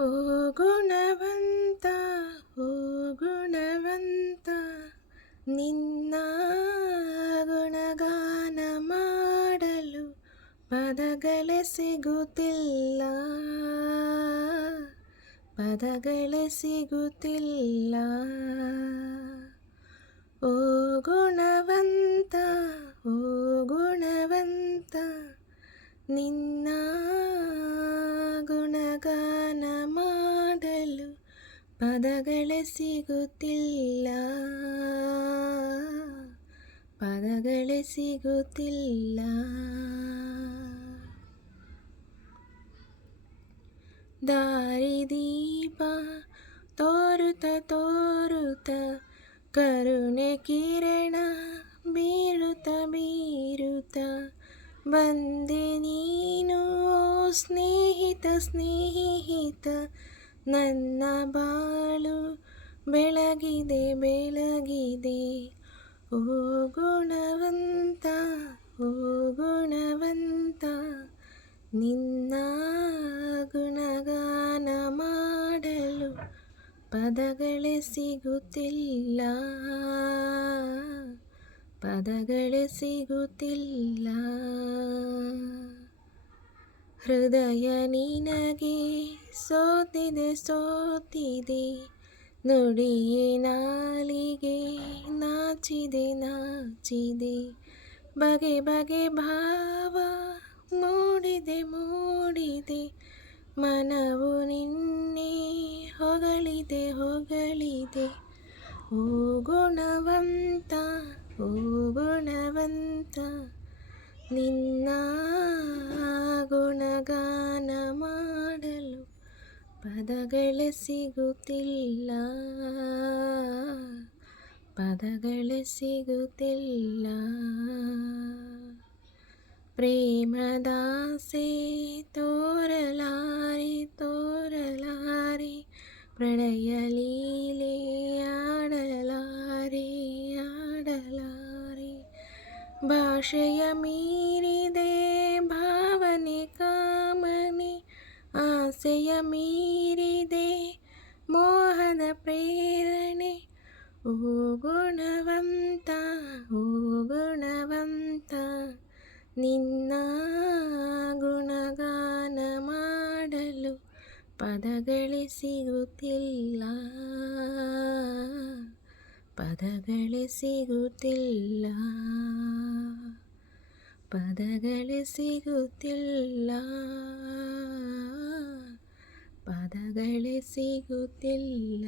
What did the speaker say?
ಓ ಗುಣವಂತ ಓ ಗುಣವಂತ ನಿನ್ನ ಗುಣಗಾನ ಮಾಡಲು ಪದಗಳೇ ಸಿಗುತ್ತಿಲ್ಲ ಪದಗಳೇ ಸಿಗುತ್ತಿಲ್ಲ ಓ ಗುಣವಂತ ಓ ಗುಣವಂತ ನಿನ್ನ ಗುಣಗಾನ ಮಾಡಲು ಪದಗಳೇ ಸಿಗುತ್ತಿಲ್ಲ ಪದಗಳೇ ಸಿಗುತ್ತಿಲ್ಲ ದಾರಿದೀಪ ತೋರುತ್ತ ತೋರುತ್ತ ಕರುಣೆ ಕಿರಣ ಬೀರುತ್ತ ಬೀರುತ್ತ ಬಂದೆ ನೀನು ಸ್ನೇಹಿತ ಸ್ನೇಹಿತ ನನ್ನ ಬಾಳು ಬೆಳಗಿದೆ ಬೆಳಗಿದೆ ಓ ಗುಣವಂತ ಓ ಗುಣವಂತ ನಿನ್ನ ಗುಣಗಾನ ಮಾಡಲು ಪದಗಳೇ ಸಿಗುತ್ತಿಲ್ಲ ಪದಗಳೇ ಸಿಗುತ್ತಿಲ್ಲ ಹೃದಯ ನಿನಗೆ ಸೋತಿದೆ ಸೋತಿದೆ ನುಡಿಯೇ ನಾಲಿಗೆ ನಾಚಿದೆ ನಾಚಿದೆ ಬಗೆ ಬಗೆ ಭಾವ ಮೂಡಿದೆ ಮೂಡಿದೆ ಮನವು ನಿನ್ನೆ ಹೊಗಳಿದೆ ಹೊಗಳಿದೆ ಓ ಗುಣವಂತ ಓ ಗುಣವಂತ ನಿನ್ನ ಗುಣಗಾನ ಮಾಡಲು ಪದಗಳೇ ಸಿಗುತ್ತಿಲ್ಲ ಪದಗಳೇ ಸಿಗುತ್ತಿಲ್ಲ ಪ್ರೇಮದಾಸೆ ತೋರಲಾರೆ ತೋರಲಾರೆ ಪ್ರಣಯ ಲೀಲೆ ಆಡಲಾರೆ ಆಡಲಾರೆ ಭಾಷೆಯ ಮೀರಿದೆ ಭಾವನೆ ಕಾಮನೆ ಆಸೆಯ ಮೀರಿದೆ ಮೋಹದ ಪ್ರೇರಣೆ ಓ ಗುಣವಂತ ಓ ಗುಣವಂತ ನಿನ್ನ ಗುಣಗಾನ ಮಾಡಲು ಪದಗಳೇ ಸಿಗುತ್ತಿಲ್ಲ ಪದಗಳೇ ಸಿಗುತ್ತಿಲ್ಲ ಪದಗಳೇ ಸಿಗುತ್ತಿಲ್ಲ ಪದಗಳೇ ಸಿಗುತ್ತಿಲ್ಲ